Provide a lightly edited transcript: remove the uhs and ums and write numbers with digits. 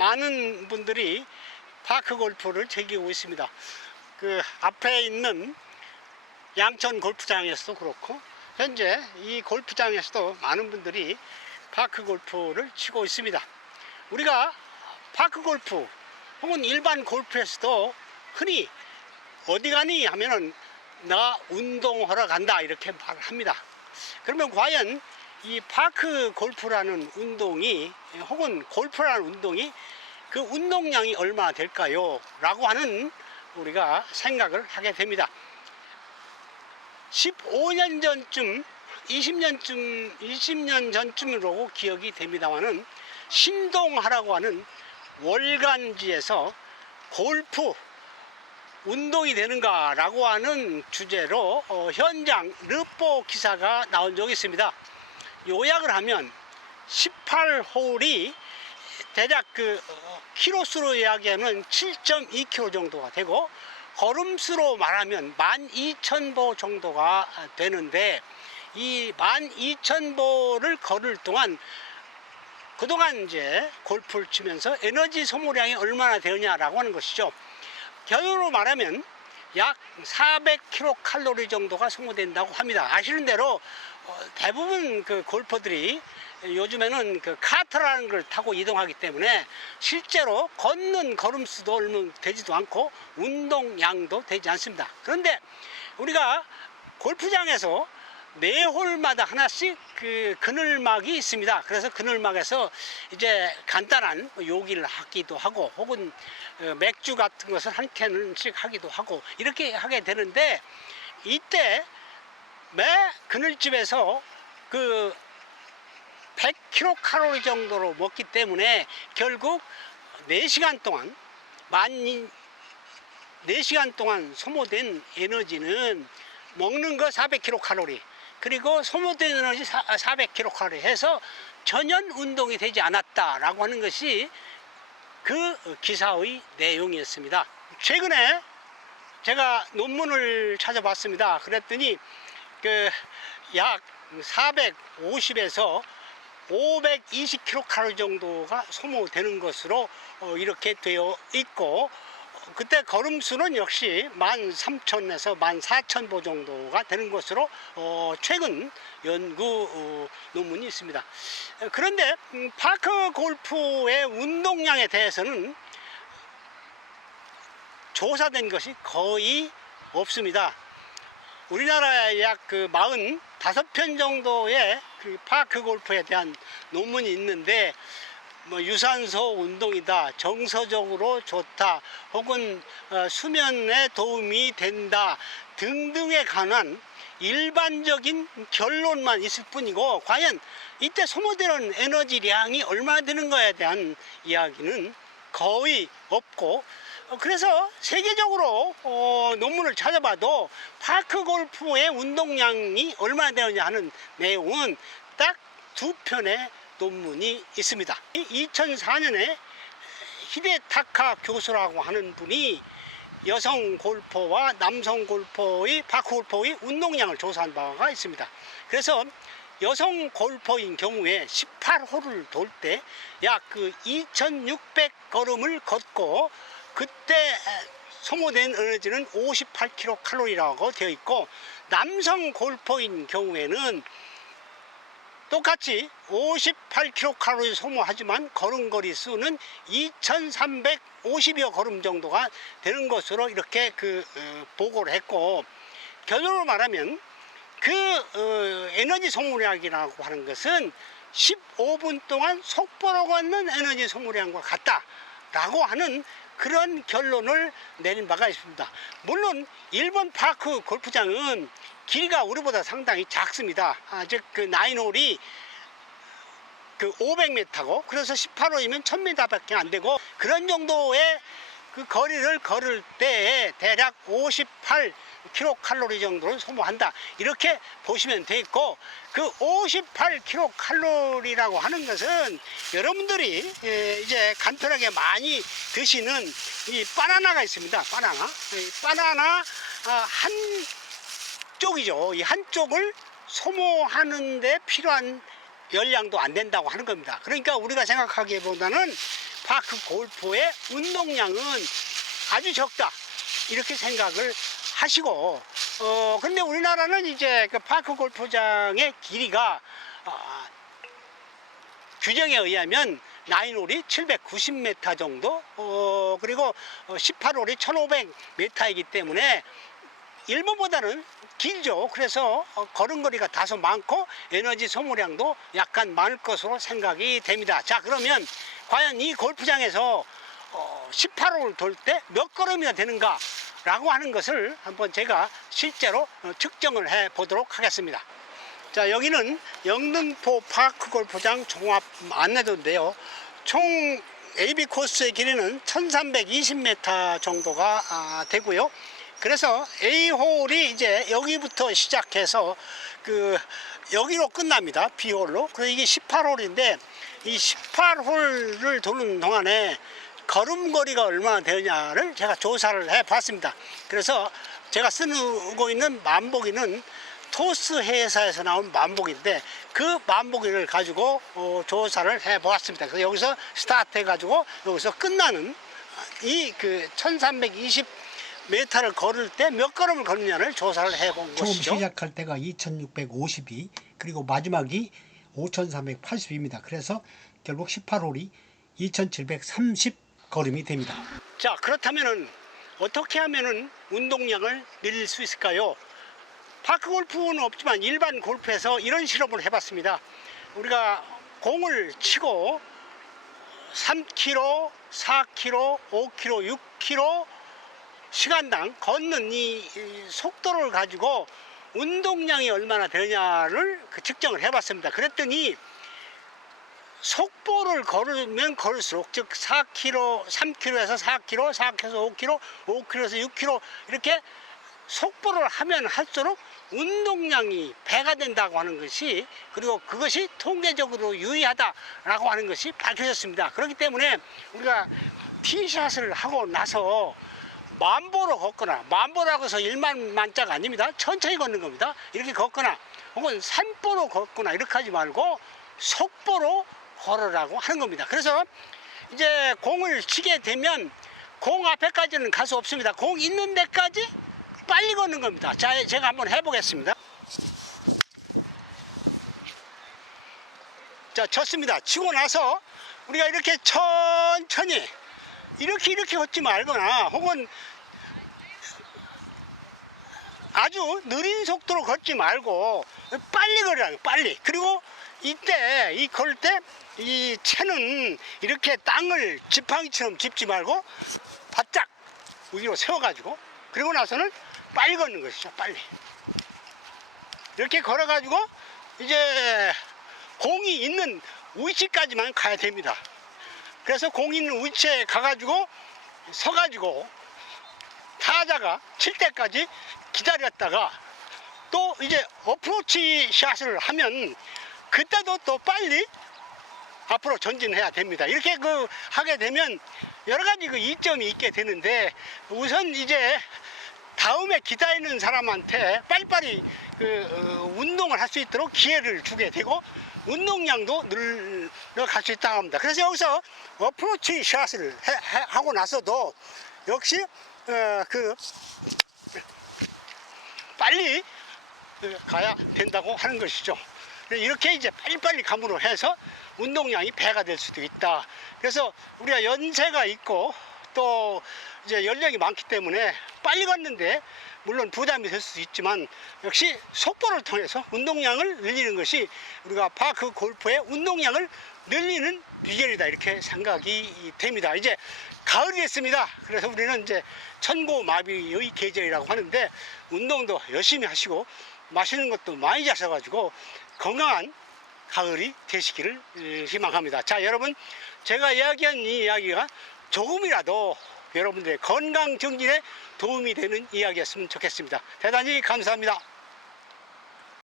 많은 분들이 파크 골프를 즐기고 있습니다. 그 앞에 있는 양천 골프장에서도 그렇고 현재 이 골프장에서도 많은 분들이 파크 골프를 치고 있습니다. 우리가 파크 골프 혹은 일반 골프에서도 흔히 어디 가니 하면은 나 운동하러 간다 이렇게 말합니다. 그러면 과연 이 파크 골프라는 운동이 혹은 골프라는 운동이 그 운동량이 얼마나 될까요? 라고 하는 우리가 생각을 하게 됩니다. 15년 전쯤 20년 전쯤으로 기억이 됩니다만은 신동하라고 하는 월간지에서 골프 운동이 되는가 라고 하는 주제로 현장 르포 기사가 나온 적이 있습니다. 요약을 하면 18홀이 대략 그 키로수로 이야기하면 7.2km 정도가 되고 걸음수로 말하면 12,000보 정도가 되는데 이 12,000보를 걸을 동안 그동안 이제 골프를 치면서 에너지 소모량이 얼마나 되느냐라고 하는 것이죠. 결론으로 말하면 약 400kcal 정도가 소모된다고 합니다. 아시는 대로 대부분 그 골퍼들이 요즘에는 그 카트라는 걸 타고 이동하기 때문에 실제로 걷는 걸음수도 얼마 되지도 않고 운동량도 되지 않습니다. 그런데 우리가 골프장에서 4홀마다 하나씩 그 그늘막이 있습니다. 그래서 그늘막에서 이제 간단한 요기를 하기도 하고 혹은 맥주 같은 것을 한 캔씩 하기도 하고 이렇게 하게 되는데 이때 매 그늘집에서 그 100kcal 정도로 먹기 때문에 결국 4시간 동안 4시간 동안 소모된 에너지는 먹는 거 400kcal 그리고 소모된 에너지 400kcal 해서 전혀 운동이 되지 않았다라고 하는 것이 그 기사의 내용이었습니다. 최근에 제가 논문을 찾아봤습니다. 그랬더니 그 약 450에서 520kcal 정도가 소모되는 것으로 이렇게 되어 있고 그때 걸음수는 역시 13,000에서 14,000보 정도가 되는 것으로 최근 연구 논문이 있습니다. 그런데 파크 골프의 운동량에 대해서는 조사된 것이 거의 없습니다. 우리나라에 약 그 45편 정도의 그 파크 골프에 대한 논문이 있는데 뭐 유산소 운동이다, 정서적으로 좋다, 혹은 수면에 도움이 된다 등등에 관한 일반적인 결론만 있을 뿐이고 과연 이때 소모되는 에너지량이 얼마나 되는 거에 대한 이야기는 거의 없고 그래서 세계적으로 논문을 찾아봐도 파크 골프의 운동량이 얼마나 되느냐 하는 내용은 딱 2편의 논문이 있습니다. 2004년에 히데타카 교수라고 하는 분이 여성 골퍼와 남성 골퍼의 파크 골퍼의 운동량을 조사한 바가 있습니다. 그래서 여성 골퍼인 경우에 18홀을 돌 때 약 그 2,600걸음을 걷고 그때 소모된 에너지는 58kcal라고 되어 있고 남성 골퍼인 경우에는 똑같이 58kcal 소모하지만 걸음거리 수는 2,350여 걸음 정도가 되는 것으로 이렇게 보고를 했고 결론으로 말하면 그 에너지 소모량이라고 하는 것은 15분 동안 속보로 걷는 에너지 소모량과 같다라고 하는 그런 결론을 내린 바가 있습니다. 물론 일본 파크 골프장은 길이가 우리보다 상당히 작습니다. 즉 그 9홀이 그 500m고 그래서 18홀이면 1000m밖에 안 되고 그런 정도의 그 거리를 걸을 때에 대략 58kcal 정도를 소모한다 이렇게 보시면 되겠고 그 58kcal라고 하는 것은 여러분들이 이제 간편하게 많이 드시는 이 바나나가 있습니다. 바나나 한 쪽이죠. 이 한쪽을 소모하는데 필요한 열량도 안 된다고 하는 겁니다. 그러니까 우리가 생각하기보다는 파크 골프의 운동량은 아주 적다 이렇게 생각을 하시고, 근데 우리나라는 이제 그 파크 골프장의 길이가 규정에 의하면 9홀이 790m 정도, 그리고 18홀이 1500m이기 때문에 일본보다는 길죠. 그래서 걸음거리가 다소 많고 에너지 소모량도 약간 많을 것으로 생각이 됩니다. 자, 그러면 과연 이 골프장에서 18홀 돌 때 몇 걸음이나 되는가 라고 하는 것을 한번 제가 실제로 측정을 해 보도록 하겠습니다. 자, 여기는 영등포 파크 골프장 종합 안내도인데요. 총 AB 코스의 길이는 1320m 정도가 되고요. 그래서 A홀이 이제 여기부터 시작해서 여기로 끝납니다. B홀로. 그래서 이게 18홀인데 이 18홀을 도는 동안에 걸음거리가 얼마나 되느냐를 제가 조사를 해 봤습니다. 그래서 제가 쓰고 있는 만보기는 토스 회사에서 나온 만보기인데 그 만보기를 가지고 조사를 해 보았습니다. 그래서 여기서 스타트 해 가지고 여기서 끝나는 이 1320m를 걸을 때 몇 걸음을 걷느냐를 조사를 해 본 것이죠. 처음 시작할 때가 2652, 그리고 마지막이 5380입니다. 그래서 결국 18홀이 2730 걸음이 됩니다. 자, 그렇다면은 어떻게 하면은 운동량을 늘릴 수 있을까요? 파크 골프는 없지만 일반 골프에서 이런 실험을 해봤습니다. 우리가 공을 치고 3km, 4km, 5km, 6km 시간당 걷는 이 속도를 가지고 운동량이 얼마나 되느냐를 측정을 해봤습니다. 그랬더니 속보를 걸으면 걸을수록, 즉 4km, 3km에서 4km, 4km에서 5km, 5km에서 6km 이렇게 속보를 하면 할수록 운동량이 배가 된다고 하는 것이, 그리고 그것이 통계적으로 유의하다라고 하는 것이 밝혀졌습니다. 그렇기 때문에 우리가 티샷을 하고 나서 만보로 걷거나, 만보라고 해서 1만 만자가 아닙니다. 천천히 걷는 겁니다. 이렇게 걷거나 혹은 산보로 걷거나 이렇게 하지 말고 속보로 걸으라고 하는 겁니다. 그래서 이제 공을 치게 되면 공 앞에까지는 갈 수 없습니다. 공 있는 데까지 빨리 걷는 겁니다. 자, 제가 한번 해보겠습니다. 자, 쳤습니다. 치고 나서 우리가 이렇게 천천히 이렇게 걷지 말거나 혹은 아주 느린 속도로 걷지 말고 빨리 걸으라고, 빨리. 그리고 이때 이 걸 때 이 채는 이렇게 땅을 지팡이처럼 짚지 말고 바짝 위로 세워가지고, 그리고 나서는 빨리 걷는 것이죠. 빨리 이렇게 걸어가지고 이제 공이 있는 위치까지만 가야 됩니다. 그래서 공이 있는 위치에 가가지고 서가지고 타자가 칠 때까지 기다렸다가 또 이제 어프로치 샷을 하면 그때도 또 빨리 앞으로 전진해야 됩니다. 이렇게 하게 되면 여러 가지 이점이 있게 되는데, 우선 이제 다음에 기다리는 사람한테 빨리빨리 운동을 할 수 있도록 기회를 주게 되고 운동량도 늘어갈 수 있다고 합니다. 그래서 여기서 어프로치 샷을 하고 나서도 역시 빨리 가야 된다고 하는 것이죠. 이렇게 이제 빨리빨리 감으로 해서 운동량이 배가 될 수도 있다. 그래서 우리가 연세가 있고 또 이제 연령이 많기 때문에 빨리 걷는데 물론 부담이 될 수도 있지만 역시 속보를 통해서 운동량을 늘리는 것이 우리가 파크 골프의 운동량을 늘리는 비결이다, 이렇게 생각이 됩니다. 이제 가을이 됐습니다. 그래서 우리는 이제 천고마비의 계절이라고 하는데 운동도 열심히 하시고 맛있는 것도 많이 자셔가지고 건강한 가을이 되시기를 희망합니다. 자, 여러분, 제가 이야기한 이 이야기가 조금이라도 여러분들의 건강 정진에 도움이 되는 이야기였으면 좋겠습니다. 대단히 감사합니다.